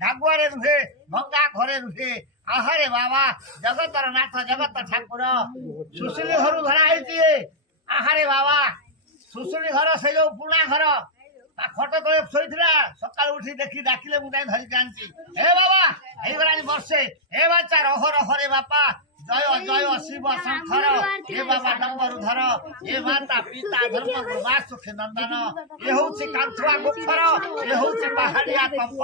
ढागुआरे रुहे भंगा घरे रुहे आहारे बाबा जगतर नाथ जगत ठाकुर सुशीली घर धरा आहारे बाबा सुशीली घर से जो पुणा घर खट तले शोला सका उठी देखी डाकिले मुझे धरिक आनी हे बाबा ହେଇଗଲା ବର୍ଷେ हे बाचा रह रह रे बापा जय जय शिव शंकर हे बाबा डंबरु धर हे माता पिता धर्म गुरुवा सुख नंदन ये होछि कांथुआ गुफर ये होछि पहाड़िया कंप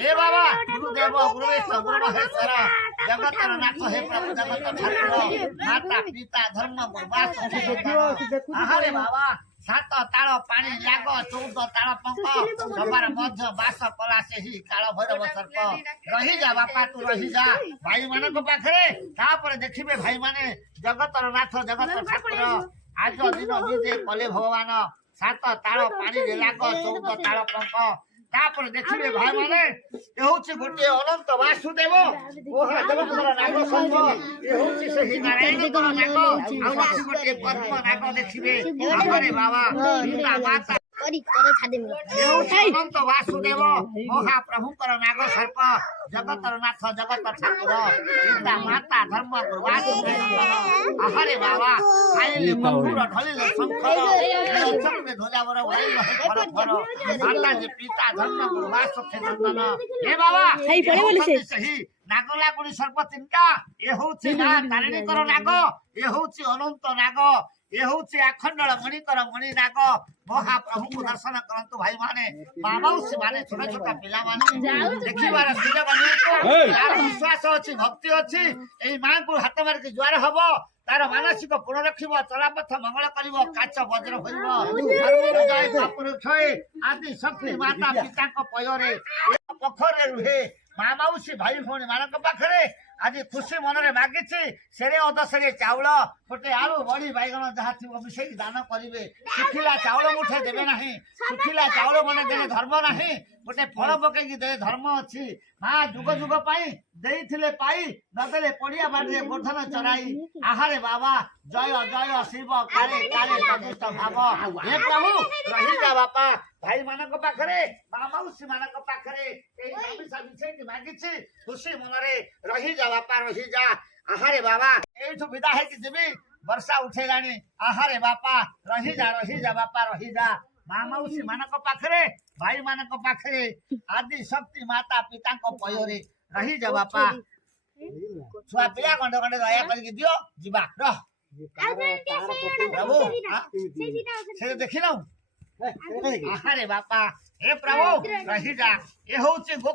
हे बाबा गुरुदेव गुरुवेश गुरु महेश्वर जगतर नाथ हे प्रभु जगत ठाकुर माता पिता धर्म गुरुवा सुख नंदन आहारे बाबा सात ताल पानी लाग 14 ताल पंख सबार मध्य बास कला से ही काल भैरव सर्प रही जा बापा तू रही जा भाई मान पाखे तापर देखिए भाई माने जगतर नाथ जगत ठाकुर आज दिन निजे कले भगवान सात ताल पानी लाग 14 ताल पंख तापर देखिए भाई माने ये होछि गोटे अनंत वासुदेव ओहा जगतर नाग संग ये होछि से नारायण नाग आ गोटे पर्व नाग देखिए हमरे बाबा पिता माता अनंत वासुदेव महाप्रभुकर नाग सर्प जगतर नाथ जगत ठाकुर पिता माता धर्म आहारे बाबा खाइले मधुर ढलिले शंकर चक्रे ध्वजावर उड़ाई फर फर माता जी पिता धर्म सुख नंदन हे बाबा सही नागलागुड़ी सर्प चिंता ये होछि ना तारिणीकर नाग ये होछि अनंत नाग ये होछि अखंडल मणिकर मणि नाग महाप्रभु को दर्शन करंतु भाई माने बाबाउसी माने छोटा छोटा पिला माने देखिबार सुयोग यार विश्वास अछि भक्ति अछि एई मां को हाथ मार के ज्वार हबो तार मानसिक पूर्ण रखिब चलापथ मंगल करिब काच वज्र होइब धर्म जय बापुर छय आदि शक्ति माता पिता को पयरे पखरे रुहे मां माउसी भाई भौणी मानक पाखरे आज खुशी मन में मागिछि सेरे अदसेरे चाउल गोटे आलू बड़ी बैगण जहाँ थी मिसे दान करेंगे सुखिला चाउल मुठे देवे ना सुखिला चाउल मन देने धर्म ना गोटे फल पकईकि दे धर्म अच्छी माँ जुग जुग देइथिले पाई नदेले पड़िया बाड़ी गोधन चराई आहारे बाबा जय जय शिव काले काले चतुष्ट भाव हे प्रभु रही जा बापा भाई मानक पाखरे माँ मौसी मानक पाखरे मागिछि खुशी मन रे रही जा बापा रही जा आहारे बाबा एठू विदा है कि जीवी वर्षा उठेलानी आहारे बापा रही जा बापा रही जा माँ मौसी मानक पाखरे भाई मानक पाखरे आदि शक्ति माता पिता पयोरे रही जा बापा छुआ पिला खंडे खंडे दया करके दियो जीवा रह प्रभु से देखिल आहारे बापा हे प्रभु रही जा ये होछि